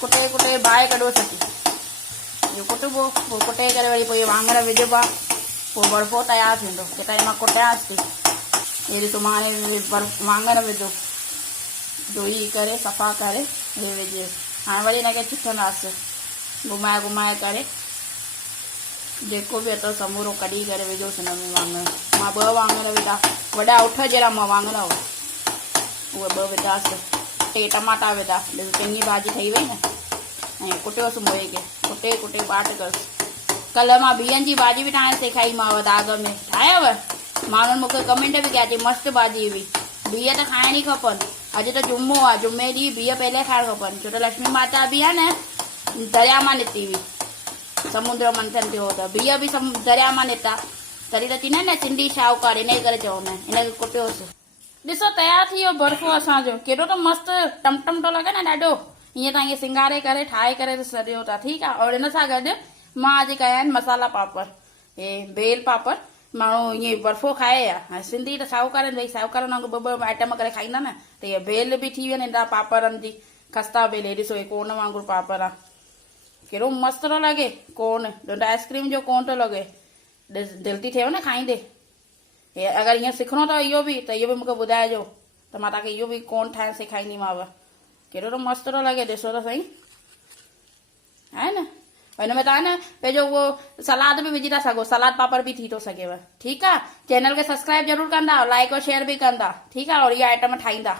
कुटे कुटे बाहे कढो सची इहो कुटबो पोइ कुटे करे वरी पोइ वाङण विझबा पोइ बर्फ़ो तयारु थींदो तेसिताईं मां कुटियांसि थी। हे ॾिसो मां हाणे वाङण विधो धोई करे सफ़ा करे हे विझे हाणे वरी हिनखे छिकंदासीं घुमाए घुमाए करे जेको बि अथव समूरो कढी करे विझोसि हिन में वाङण। मां 2 वाङण विधा वॾा उठ जहिड़ा मां वाङण हुआ उहे 2 विधासीं 3 टमाटा विधा ॾिसो चङी भाॼी ठही वई न। ऐं कुटियोसि मोए खे कुटे कुटे बाट कयोसि। कल्ह मां बिहनि जी भाॼी बि ठाहिणु सेखारीमांव दाग में ठाहियव माण्हुनि मूंखे कमेंट बि कया थी मस्तु भाॼी हुई। बिह त खाइण ई खपनि अॼु त जुमो आहे जुमे ॾींहुं बिह पहले खाइणु खपनि छो त लक्ष्मी माता बि आहे न दरिया मां निकिती हुई समुद्र मंथन थियो त बिह बि दरिया मां निकिता तॾहिं त चवंदा आहिनि न सिंधी शाहूकार इन करे चवंदा आहिनि हिनखे कुटियोसि। ॾिसो तयारु थी वियो बर्फ़ो असांजो केॾो त मस्तु टमटम थो लॻे न ॾाढो ईअं तव्हां ईअं सिंगारे करे ठाहे करे सॼो था ठीकु आहे। और हिन सां गॾु मां अॼु कया आहिनि मसाला पापड़ हे बेल पापड़ माण्हू ईअं बर्फ़ो खाए हाणे सिंधी त साहूकार आहिनि भई साहूकारनि वांगुरु 2 आइटम करे खाईंदा न त इहे बेल बि थी वञे हिन पापड़नि जी खस्ता बेल हे ॾिसो हे कोन वांगुरु पापड़ आहे केॾो मस्तु थो लॻे कोन ॾोंड आइस्क्रीम जो कोन थो लॻे दिलि थी थिएव न खाईंदे। हे अगरि ईअं सिखणो अथव इहो बि त इहो बि मूंखे ॿुधाइजो त मां तव्हांखे इहो बि कोन ठाहिणु सेखारींदीमांव केॾो त मस्तु थो लॻे ॾिसो त सही आहे न। हिन में तव्हां न पंहिंजो उहो सलाद बि विझी था सघो सलाद पापड़ बि थी थो सघेव ठीकु आहे। चैनल खे सब्सक्राइब ज़रूरु कंदा लाइक और शेयर बि कंदा ठीकु आहे और इहा आइटम ठाहींदा।